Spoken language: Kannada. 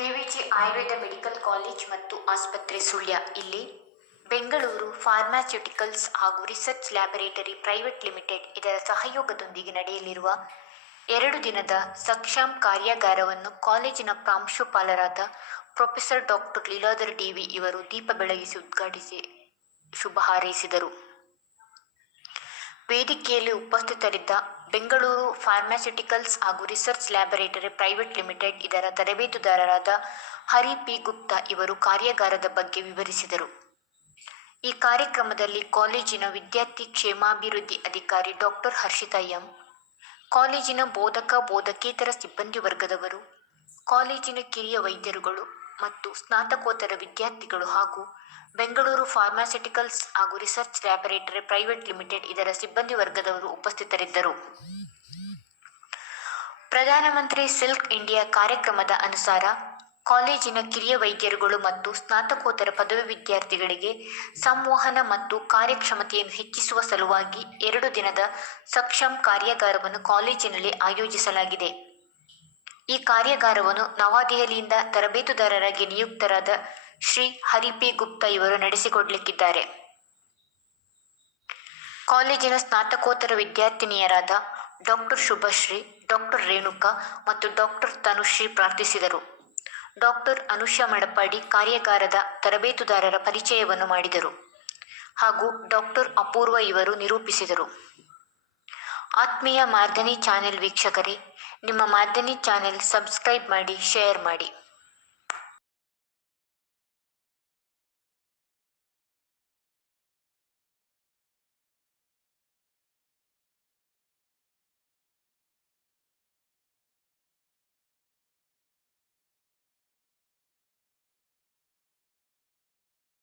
ಕೆವಿಜಿ ಆಯುರ್ವೇದ ಮೆಡಿಕಲ್ ಕಾಲೇಜ್ ಮತ್ತು ಆಸ್ಪತ್ರೆ ಸುಳ್ಯ. ಇಲ್ಲಿ ಬೆಂಗಳೂರು ಫಾರ್ಮಾಸ್ಯೂಟಿಕಲ್ಸ್ ಹಾಗೂ ರಿಸರ್ಚ್ ಲ್ಯಾಬೊರೇಟರಿ ಪ್ರೈವೇಟ್ ಲಿಮಿಟೆಡ್ ಇದರ ಸಹಯೋಗದೊಂದಿಗೆ ನಡೆಯಲಿರುವ ಎರಡು ದಿನದ ಸಕ್ಷಾಂ ಕಾರ್ಯಾಗಾರವನ್ನು ಕಾಲೇಜಿನ ಪ್ರಾಂಶುಪಾಲರಾದ ಪ್ರೊಫೆಸರ್ ಡಾಕ್ಟರ್ ಲೀಲಾಧರ್ ಡಿವಿ ಇವರು ದೀಪ ಬೆಳಗಿಸಿ ಉದ್ಘಾಟಿಸಿ ಶುಭ ಹಾರೈಸಿದರು. ವೇದಿಕೆಯಲ್ಲಿ ಉಪಸ್ಥಿತರಿದ್ದ ಬೆಂಗಳೂರು ಫಾರ್ಮಾಸ್ಯುಟಿಕಲ್ಸ್ ಹಾಗೂ ರಿಸರ್ಚ್ ಲ್ಯಾಬೊರೇಟರಿ ಪ್ರೈವೇಟ್ ಲಿಮಿಟೆಡ್ ಇದರ ತರಬೇತುದಾರರಾದ ಹರಿ ಪಿ ಗುಪ್ತಾ ಇವರು ಕಾರ್ಯಾಗಾರದ ಬಗ್ಗೆ ವಿವರಿಸಿದರು. ಈ ಕಾರ್ಯಕ್ರಮದಲ್ಲಿ ಕಾಲೇಜಿನ ವಿದ್ಯಾರ್ಥಿ ಕ್ಷೇಮಾಭಿವೃದ್ಧಿ ಅಧಿಕಾರಿ ಡಾಕ್ಟರ್ ಹರ್ಷಿತಾ ಎಂ, ಕಾಲೇಜಿನ ಬೋಧಕ, ಬೋಧಕೇತರ ಸಿಬ್ಬಂದಿ ವರ್ಗದವರು, ಕಾಲೇಜಿನ ಕಿರಿಯ ವೈದ್ಯರುಗಳು ಮತ್ತು ಸ್ನಾತಕೋತ್ತರ ವಿದ್ಯಾರ್ಥಿಗಳು ಹಾಗೂ ಬೆಂಗಳೂರು ಫಾರ್ಮಾಸ್ಯುಟಿಕಲ್ಸ್ ಹಾಗೂ ರಿಸರ್ಚ್ ಲ್ಯಾಬೊರೇಟರಿ ಪ್ರೈವೇಟ್ ಲಿಮಿಟೆಡ್ ಇದರ ಸಿಬ್ಬಂದಿ ವರ್ಗದವರು ಉಪಸ್ಥಿತರಿದ್ದರು. ಪ್ರಧಾನಮಂತ್ರಿ ಸಿಲ್ಕ್ ಇಂಡಿಯಾ ಕಾರ್ಯಕ್ರಮದ ಅನುಸಾರ ಕಾಲೇಜಿನ ಕಿರಿಯ ವೈದ್ಯರುಗಳು ಮತ್ತು ಸ್ನಾತಕೋತ್ತರ ಪದವಿ ವಿದ್ಯಾರ್ಥಿಗಳಿಗೆ ಸಂವಹನ ಮತ್ತು ಕಾರ್ಯಕ್ಷಮತೆಯನ್ನು ಹೆಚ್ಚಿಸುವ ಸಲುವಾಗಿ ಎರಡು ದಿನದ ಸಕ್ಷಮ್ ಕಾರ್ಯಾಗಾರವನ್ನು ಕಾಲೇಜಿನಲ್ಲಿ ಆಯೋಜಿಸಲಾಗಿದೆ. ಈ ಕಾರ್ಯಾಗಾರವನ್ನು ನವದೆಹಲಿಯಿಂದ ತರಬೇತುದಾರರಾಗಿ ನಿಯುಕ್ತರಾದ ಶ್ರೀ ಹರಿಪಿ ಗುಪ್ತಾ ಇವರು ನಡೆಸಿಕೊಡಲಿಕ್ಕಿದ್ದಾರೆ. ಕಾಲೇಜಿನ ಸ್ನಾತಕೋತ್ತರ ವಿದ್ಯಾರ್ಥಿನಿಯರಾದ ಡಾಕ್ಟರ್ ಶುಭಶ್ರೀ, ಡಾಕ್ಟರ್ ರೇಣುಕಾ ಮತ್ತು ಡಾಕ್ಟರ್ ತನುಶ್ರೀ ಪ್ರಾರ್ಥಿಸಿದರು. ಡಾಕ್ಟರ್ ಅನುಷಾ ಮಡಪಾಡಿ ಕಾರ್ಯಾಗಾರದ ತರಬೇತುದಾರರ ಪರಿಚಯವನ್ನು ಮಾಡಿದರು. ಹಾಗೂ ಡಾಕ್ಟರ್ ಅಪೂರ್ವ ಇವರು ನಿರೂಪಿಸಿದರು. ಆತ್ಮೀಯ ಮಾರ್ದನಿ ಚಾನೆಲ್ ವೀಕ್ಷಕರೇ ನಿಮ್ಮ ಮಾರ್ದನಿ ಚಾನೆಲ್ ಸಬ್ಸ್ಕ್ರೈಬ್ ಮಾಡಿ ಶೇರ್ ಮಾಡಿ.